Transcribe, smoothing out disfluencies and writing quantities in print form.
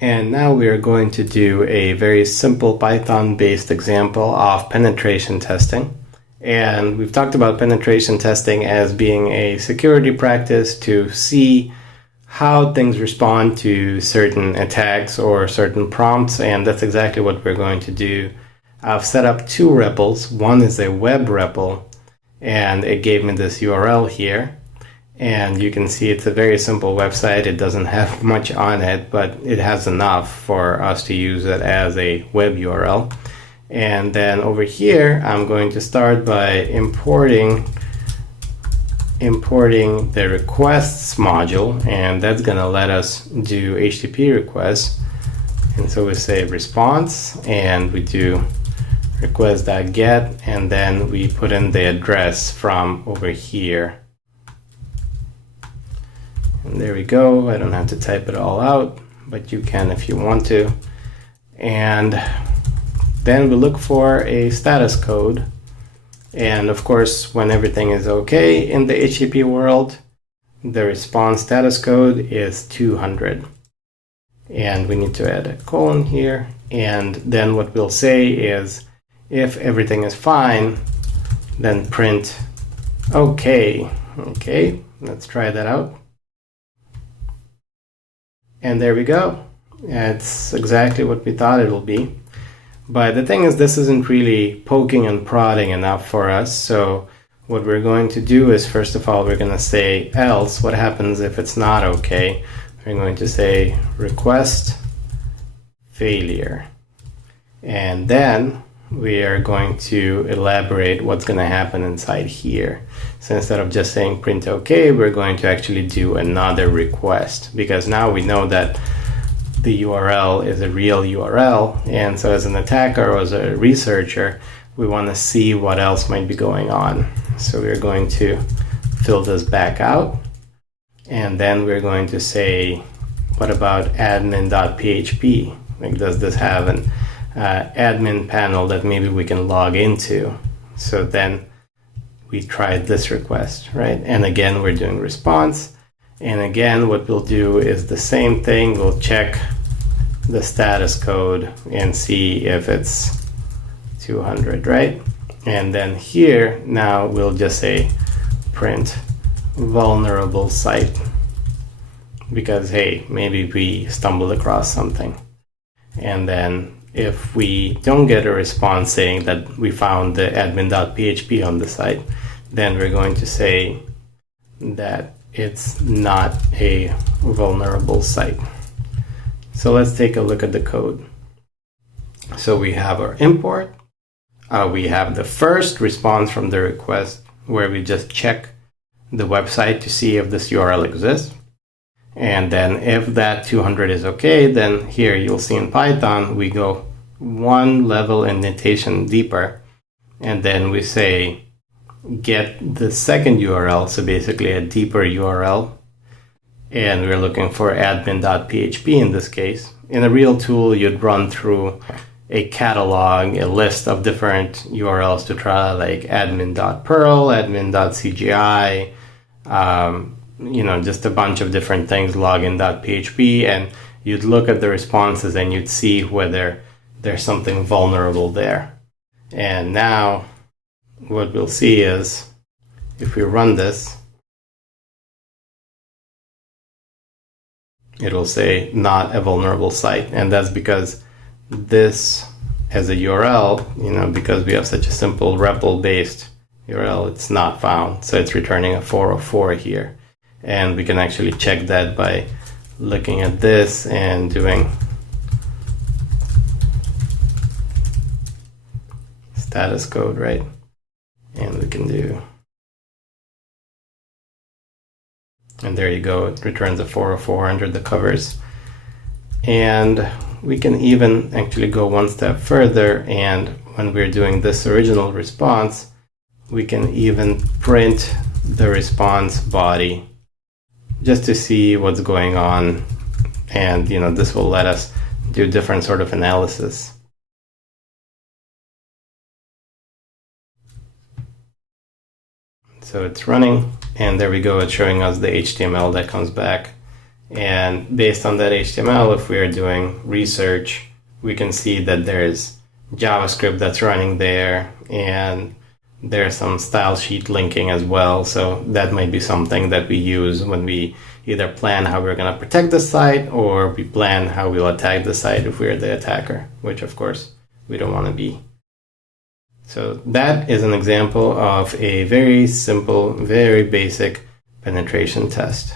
And now we are going to do a very simple Python-based example of penetration testing. And we've talked about penetration testing as being a security practice to see how things respond to certain attacks or certain prompts, and that's exactly what we're going to do. I've set up two REPLs. One is a web REPL, and it gave me this URL here. And you can see it's a very simple website. It doesn't have much on it, but it has enough for us to use it as a web URL. And then over here, I'm going to start by importing the requests module, and that's going to let us do HTTP requests. And so we say response, and we do request.get, and then we put in the address from over here. And there we go. I don't have to type it all out, but you can if you want to. And then we look for a status code. And of course, when everything is okay in the HTTP world, the response status code is 200. And we need to add a colon here. And then what we'll say is, if everything is fine, then print okay. Okay, let's try that out. And there we go. It's exactly what we thought it will be. But the thing is, this isn't really poking and prodding enough for us. So what we're going to do is, first of all, we're going to say else. What happens if it's not okay? We're going to say request failure. And then we are going to elaborate what's going to happen inside here. So instead of just saying print OK, we're going to actually do another request, because now we know that the URL is a real URL. And so as an attacker or as a researcher, we want to see what else might be going on. So we're going to fill this back out. And then we're going to say, what about admin.php? Like, does this have an admin panel that maybe we can log into? So then we try this request, right? And again, we're doing response. And again, what we'll do is the same thing. We'll check the status code and see if it's 200, right? And then here, now we'll just say print vulnerable site, because hey, maybe we stumbled across something. And then if we don't get a response saying that we found the admin.php on the site, then we're going to say that it's not a vulnerable site. So let's take a look at the code. So we have our import. We have the first response from the request, where we just check the website to see if this URL exists. And then if that 200 is okay, then here you'll see in Python, we go one level in notation deeper. And then we say, get the second URL, so basically a deeper URL. And we're looking for admin.php in this case. In a real tool, you'd run through a catalog, a list of different URLs to try, like admin.perl, admin.cgi, just a bunch of different things, login.php, and you'd look at the responses and you'd see whether there's something vulnerable there. And now what we'll see is, if we run this, it will say not a vulnerable site. And that's because this as a URL, because we have such a simple REPL-based URL, it's not found. So it's returning a 404 here. And we can actually check that by looking at this and doing status code, right? And we can do, and there you go, it returns a 404 under the covers. And we can even actually go one step further, and when we're doing this original response, we can even print the response body just to see what's going on. And this will let us do different sort of analysis. So it's running, and there we go, it's showing us the HTML that comes back. And based on that HTML, if we are doing research, we can see that there's JavaScript that's running there, and there's some style sheet linking as well. So that might be something that we use when we either plan how we're going to protect the site, or we plan how we'll attack the site if we're the attacker, which of course we don't want to be. So that is an example of a very simple, very basic penetration test.